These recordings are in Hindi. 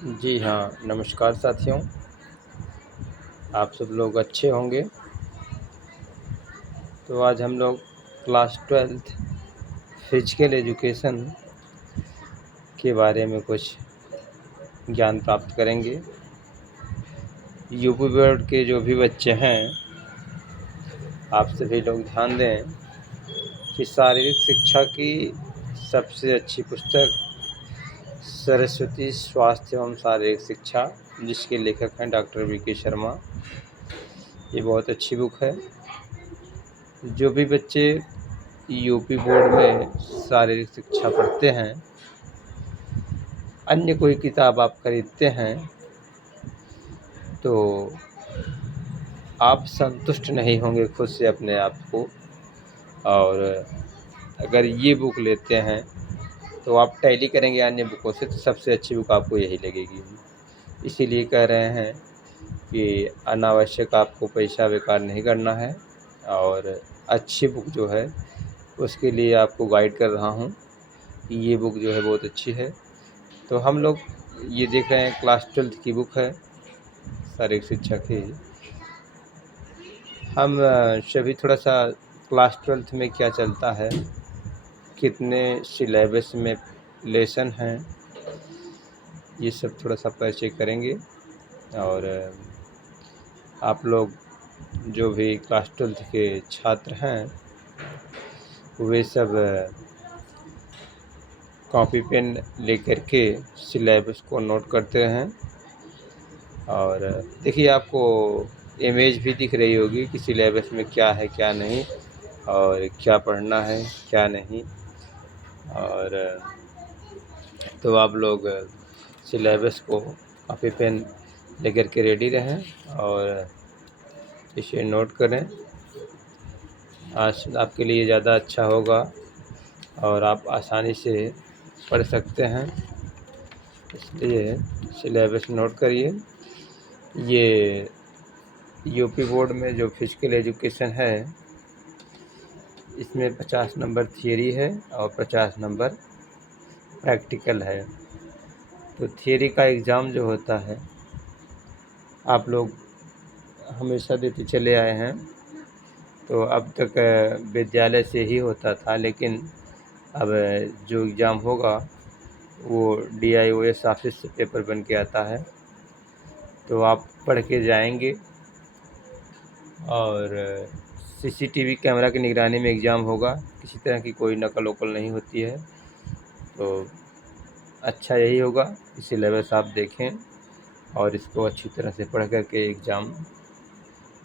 जी हाँ, नमस्कार साथियों। आप सब लोग अच्छे होंगे। तो आज हम लोग क्लास 12th फिजिकल एजुकेशन के बारे में कुछ ज्ञान प्राप्त करेंगे। यूपी बोर्ड के जो भी बच्चे हैं, आप सभी लोग ध्यान दें कि शारीरिक शिक्षा की सबसे अच्छी पुस्तक सरस्वती स्वास्थ्य एवं शारीरिक शिक्षा, जिसके लेखक हैं डॉक्टर वी.के. शर्मा। ये बहुत अच्छी बुक है। जो भी बच्चे यूपी बोर्ड में शारीरिक शिक्षा पढ़ते हैं, अन्य कोई किताब आप खरीदते हैं तो आप संतुष्ट नहीं होंगे खुद से अपने आप को। और अगर ये बुक लेते हैं तो आप टैली करेंगे अन्य बुकों से, तो सबसे अच्छी बुक आपको यही लगेगी। इसीलिए कह रहे हैं कि अनावश्यक आपको पैसा बेकार नहीं करना है, और अच्छी बुक जो है उसके लिए आपको गाइड कर रहा हूँ कि ये बुक जो है बहुत अच्छी है। तो हम लोग ये देख रहे हैं क्लास 12th की बुक है शारीरिक शिक्षा की। हम सभी थोड़ा सा क्लास 12th में क्या चलता है, कितने सिलेबस में लेसन हैं, ये सब थोड़ा सा परिचय करेंगे। और आप लोग जो भी क्लास 12th के छात्र हैं वे सब कॉपी पेन लेकर के सिलेबस को नोट करते रहें। और देखिए, आपको इमेज भी दिख रही होगी कि सिलेबस में क्या है क्या नहीं, और क्या पढ़ना है क्या नहीं। और तो आप लोग सिलेबस को कॉपी पेन लेकर के रेडी रहें और इसे नोट करें। आज आपके लिए ज़्यादा अच्छा होगा और आप आसानी से पढ़ सकते हैं, इसलिए सिलेबस नोट करिए। ये यूपी बोर्ड में जो फिजिकल एजुकेशन है, इसमें 50 नंबर थियरी है और 50 नंबर प्रैक्टिकल है। तो थियरी का एग्ज़ाम जो होता है, आप लोग हमेशा देते चले आए हैं। तो अब तक विद्यालय से ही होता था, लेकिन अब जो एग्ज़ाम होगा वो DIOS ऑफिस से पेपर बन के आता है। तो आप पढ़ के जाएंगे और CCTV कैमरा की निगरानी में एग्ज़ाम होगा। किसी तरह की कोई नकल वकल नहीं होती है। तो अच्छा यही होगा कि सिलेबस आप देखें और इसको अच्छी तरह से पढ़ कर के एग्ज़ाम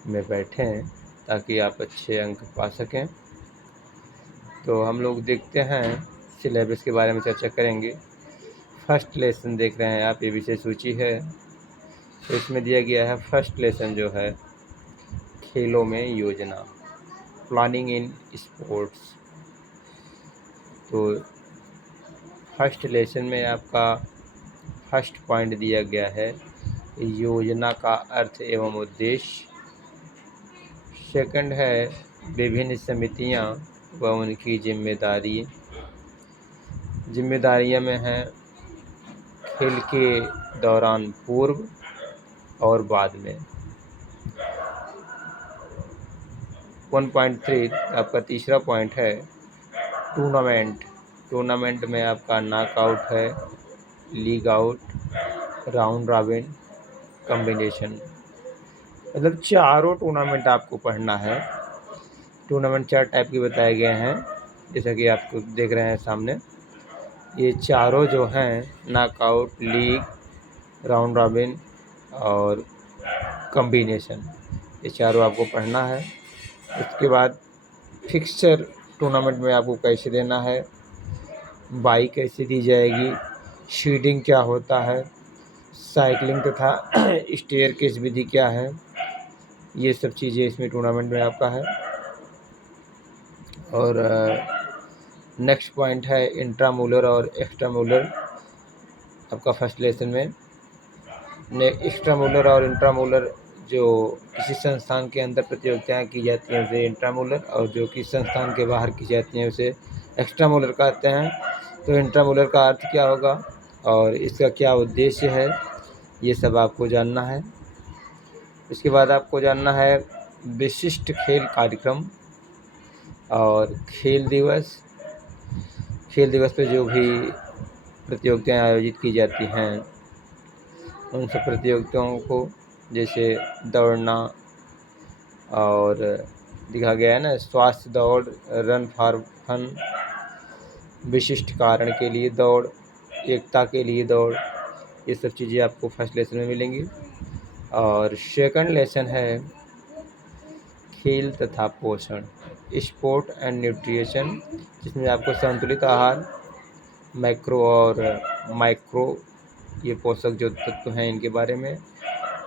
में बैठें, ताकि आप अच्छे अंक पा सकें। तो हम लोग देखते हैं, सिलेबस के बारे में चर्चा करेंगे। फर्स्ट लेसन देख रहे हैं आप, ये विषय सूची है। तो इसमें दिया गया है फर्स्ट लेसन जो है, खेलों में योजना, प्लानिंग इन स्पोर्ट्स। तो फर्स्ट लेसन में आपका फर्स्ट पॉइंट दिया गया है योजना का अर्थ एवं उद्देश्य। सेकंड है विभिन्न समितियां व उनकी जिम्मेदारियां में हैं खेल के दौरान, पूर्व और बाद में। 1.3 आपका तीसरा पॉइंट है टूर्नामेंट। टूर्नामेंट में आपका नॉकआउट है, league out, round robin, combination. मतलब चारों टूर्नामेंट आपको पढ़ना है। टूर्नामेंट 4 टाइप के बताए गए हैं, जैसा कि आपको देख रहे हैं सामने। ये चारों जो हैं, नॉकआउट, लीग, राउंड रॉबिन और कॉम्बिनेशन, ये चारों आपको पढ़ना है। इसके बाद फिक्सचर टूर्नामेंट में आपको कैसे देना है, बाई कैसे दी जाएगी, शीडिंग क्या होता है, साइकिलिंग तथा स्टेयरकेस विधि क्या है, ये सब चीज़ें इसमें टूर्नामेंट में आपका है। और नेक्स्ट पॉइंट है इंट्रामूलर और एक्स्ट्रामूलर। आपका फर्स्ट लेसन में एक्स्ट्रामूलर और इंट्रामूलर, जो किसी संस्थान के अंदर प्रतियोगिताएं की जाती हैं उसे इंट्रामूलर, और जो कि संस्थान के बाहर की जाती हैं उसे एक्स्ट्रामूलर कहते हैं। तो इंट्रामूलर का अर्थ क्या होगा, और इसका क्या उद्देश्य है, ये सब आपको जानना है। इसके बाद आपको जानना है विशिष्ट खेल कार्यक्रम और खेल दिवस। खेल दिवस पे जो भी प्रतियोगिताएं आयोजित की जाती हैं उन सब प्रतियोगिताओं को, जैसे दौड़ना, और दिखा गया है ना, स्वास्थ्य दौड़, रन फॉर फन, विशिष्ट कारण के लिए दौड़, एकता के लिए दौड़, ये सब चीज़ें आपको फर्स्ट लेसन में मिलेंगी। और सेकंड लेसन है खेल तथा पोषण, स्पोर्ट एंड न्यूट्रिशन, जिसमें आपको संतुलित आहार, मैक्रो और माइक्रो, ये पोषक जो तत्व हैं इनके बारे में।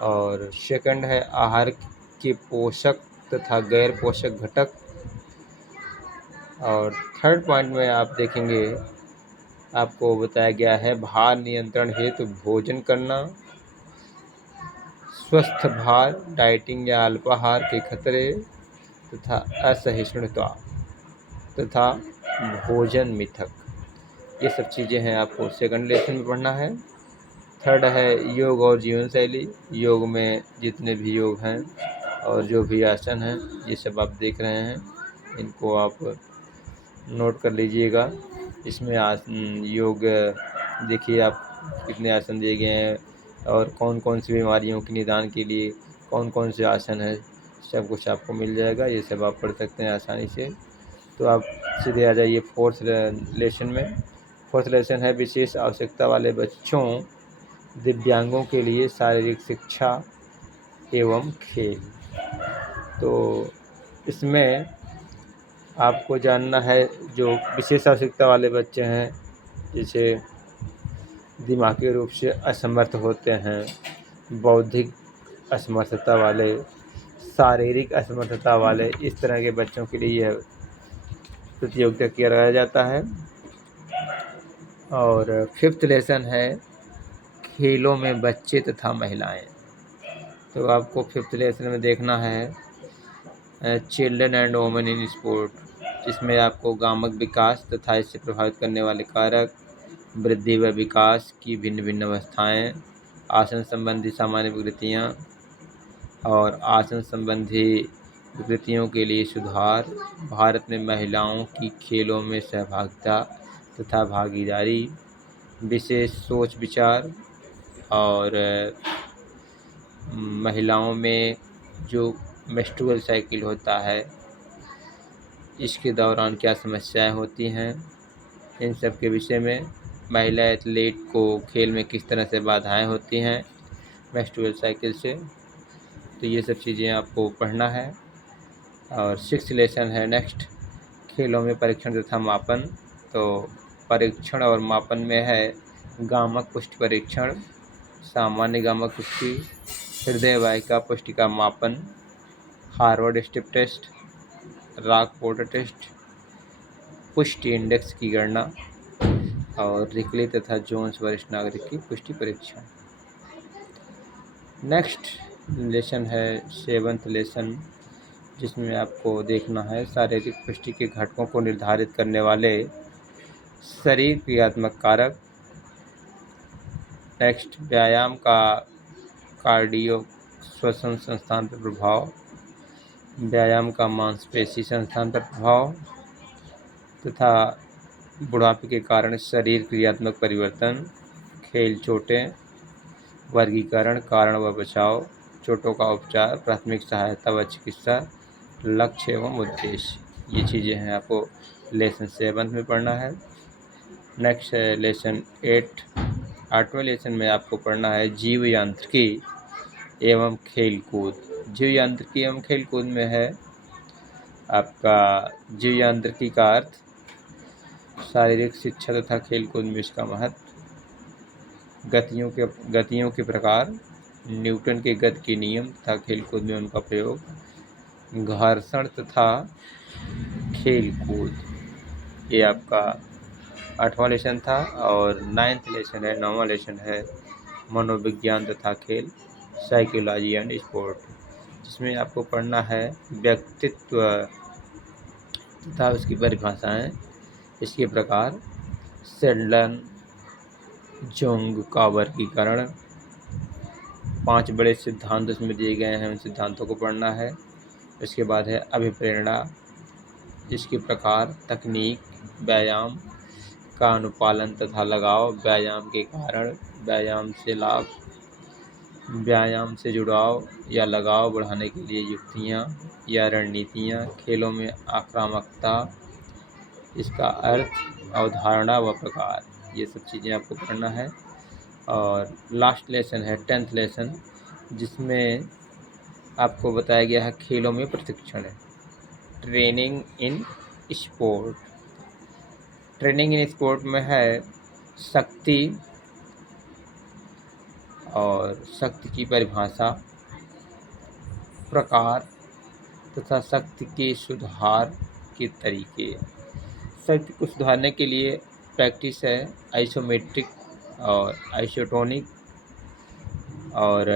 और सेकंड है आहार के पोषक तथा गैर पोषक घटक। और थर्ड पॉइंट में आप देखेंगे, आपको बताया गया है भार नियंत्रण हेतु भोजन करना, स्वस्थ भार, डाइटिंग या अल्पाहार के खतरे तथा असहिष्णुता तथा भोजन मिथक, ये सब चीज़ें हैं आपको सेकंड लेसन में पढ़ना है। थर्ड है योग और जीवन शैली। योग में जितने भी योग हैं और जो भी आसन हैं ये सब आप देख रहे हैं, इनको आप नोट कर लीजिएगा। इसमें योग देखिए आप कितने आसन दिए गए हैं और कौन कौन सी बीमारियों के निदान के लिए कौन कौन से आसन है, सब कुछ आपको मिल जाएगा। ये सब आप पढ़ सकते हैं आसानी से। तो आप सीधे आ जाइए फोर्थ लेसन में। फोर्थ लेसन है विशेष आवश्यकता वाले बच्चों, दिव्यांगों के लिए शारीरिक शिक्षा एवं खेल। तो इसमें आपको जानना है जो विशेष आवश्यकता वाले बच्चे हैं, जैसे दिमागी रूप से असमर्थ होते हैं, बौद्धिक असमर्थता वाले, शारीरिक असमर्थता वाले, इस तरह के बच्चों के लिए यह प्रतियोगिता किया जाता है। और फिफ्थ लेसन है खेलों में बच्चे तथा महिलाएं। तो आपको फिफ्थ लेसन में देखना है children and women in sport, जिसमें आपको गामक विकास तथा इससे प्रभावित करने वाले कारक, वृद्धि व विकास की भिन्न भिन्न अवस्थाएं, आसन संबंधी सामान्य विकृतियां और आसन संबंधी विकृतियों के लिए सुधार, भारत में महिलाओं की खेलों में सहभागिता तथा भागीदारी, विशेष सोच विचार, और महिलाओं में जो मेंस्ट्रुअल साइकिल होता है इसके दौरान क्या समस्याएं होती हैं, इन सब के विषय में, महिला एथलीट को खेल में किस तरह से बाधाएं होती हैं मेंस्ट्रुअल साइकिल से, तो ये सब चीज़ें आपको पढ़ना है। और सिक्स्थ लेसन है नेक्स्ट खेलों में परीक्षण तथा मापन। तो परीक्षण और मापन में है गामक पुष्टि परीक्षण, सामान्य गामक पुष्टि, हृदय वाहिका पुष्टि का मापन, Harvard step test, rock porter test, पुष्टि इंडेक्स की गणना, और रिकले तथा जोन्स वरिष्ठ नागरिक की पुष्टि परीक्षण। नेक्स्ट लेसन है सेवंथ लेसन, जिसमें आपको देखना है शारीरिक पुष्टि के घटकों को निर्धारित करने वाले शरीर क्रियात्मक कारक। नेक्स्ट व्यायाम का कार्डियो श्वसन संस्थान पर प्रभाव, व्यायाम का मांसपेशी संस्थान पर प्रभाव तथा बुढ़ापे के कारण शरीर क्रियात्मक परिवर्तन, खेल चोटें, वर्गीकरण, कारण व बचाव, चोटों का उपचार, प्राथमिक सहायता व चिकित्सा, लक्ष्य एवं उद्देश्य, ये चीज़ें हैं आपको लेसन 7 में पढ़ना है। नेक्स्ट है लेसन 8। 8वें लेसन में आपको पढ़ना है जीव यांत्रिकी एवं खेलकूद। जीव यांत्रिकी एवं खेलकूद में है आपका जीव यांत्रिकी का अर्थ, शारीरिक शिक्षा तथा खेलकूद में इसका महत्व, गतियों के प्रकार, न्यूटन के गति के नियम तथा खेलकूद में उनका प्रयोग, घर्षण तथा खेलकूद, ये आपका 8वां लेसन था। और 9th लेसन है, 9वां लेसन है मनोविज्ञान तथा खेल, साइकोलॉजी एंड स्पोर्ट, जिसमें आपको पढ़ना है व्यक्तित्व तथा उसकी परिभाषाएं, इसके प्रकार, सेडलन, जोंग का वर्गीकरण, 5 बड़े सिद्धांत उसमें दिए गए हैं, उन सिद्धांतों को पढ़ना है। इसके बाद है अभिप्रेरणा, इसके प्रकार, तकनीक, व्यायाम का अनुपालन तथा लगाव, व्यायाम के कारण, व्यायाम से लाभ, व्यायाम से जुड़ाव या लगाव बढ़ाने के लिए युक्तियाँ या रणनीतियाँ, खेलों में आक्रामकता, इसका अर्थ, अवधारणा व प्रकार, ये सब चीज़ें आपको पढ़ना है। और लास्ट लेसन है 10th लेसन, जिसमें आपको बताया गया है खेलों में प्रशिक्षण है, training in sport. Training in sport में है शक्ति और शक्ति की परिभाषा, प्रकार तथा शक्ति के सुधार के तरीके। शक्ति को सुधारने के लिए प्रैक्टिस है आइसोमेट्रिक और आइसोटोनिक और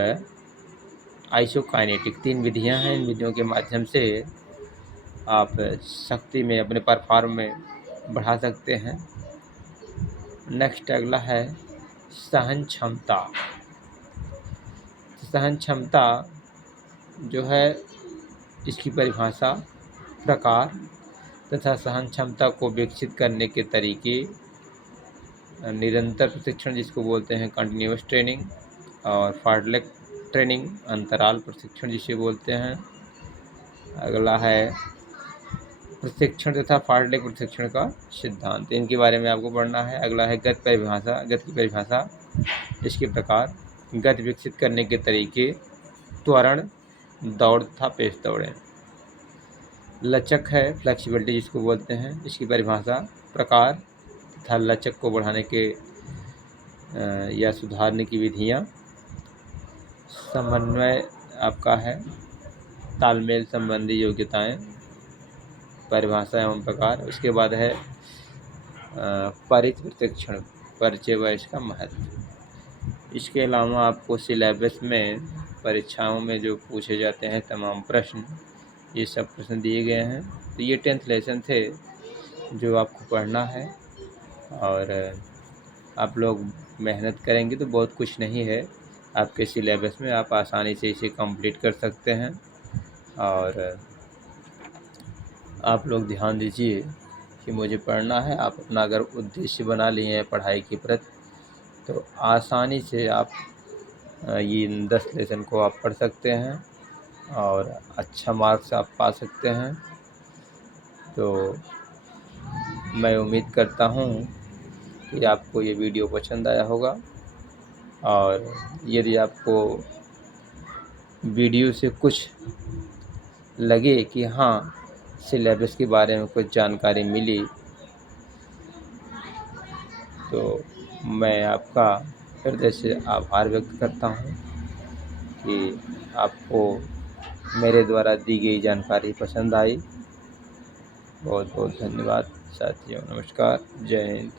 आइसोकाइनेटिक, 3 विधियां हैं। इन विधियों के माध्यम से आप शक्ति में अपने परफॉर्म में बढ़ा सकते हैं। नेक्स्ट अगला है सहन क्षमता। सहन क्षमता जो है, इसकी परिभाषा, प्रकार तथा सहन क्षमता को विकसित करने के तरीके, निरंतर प्रशिक्षण जिसको बोलते हैं कंटिन्यूअस ट्रेनिंग, और फार्टलेक ट्रेनिंग, अंतराल प्रशिक्षण जिसे बोलते हैं। अगला है प्रशिक्षण तथा फार्टलेक प्रशिक्षण का सिद्धांत, इनके बारे में आपको पढ़ना है। अगला है गति परिभाषा, गति की परिभाषा, इसके प्रकार, गति विकसित करने के तरीके, त्वरण, दौड़ तथा पेश दौड़ें। लचक है फ्लेक्सिबिलिटी जिसको बोलते हैं, इसकी परिभाषा, प्रकार तथा लचक को बढ़ाने के या सुधारने की विधियाँ। समन्वय आपका है तालमेल संबंधी योग्यताएं, परिभाषा एवं प्रकार। उसके बाद है परिचय प्रशिक्षण, परिचय व इसका महत्व। इसके अलावा आपको सिलेबस में परीक्षाओं में जो पूछे जाते हैं तमाम प्रश्न, ये सब प्रश्न दिए गए हैं। तो ये 10th लेसन थे जो आपको पढ़ना है, और आप लोग मेहनत करेंगे तो बहुत कुछ नहीं है आपके सिलेबस में, आप आसानी से इसे कंप्लीट कर सकते हैं। और आप लोग ध्यान दीजिए कि मुझे पढ़ना है। आप अपना अगर उद्देश्य बना लिए हैं पढ़ाई के प्रति, तो आसानी से आप ये 10 लेसन को आप पढ़ सकते हैं और अच्छा मार्क्स आप पा सकते हैं। तो मैं उम्मीद करता हूँ कि आपको ये वीडियो पसंद आया होगा, और यदि आपको वीडियो से कुछ लगे कि हाँ सिलेबस के बारे में कुछ जानकारी मिली, तो मैं आपका हृदय से आभार व्यक्त करता हूँ कि आपको मेरे द्वारा दी गई जानकारी पसंद आई। बहुत बहुत धन्यवाद साथियों, नमस्कार, जय हिंद।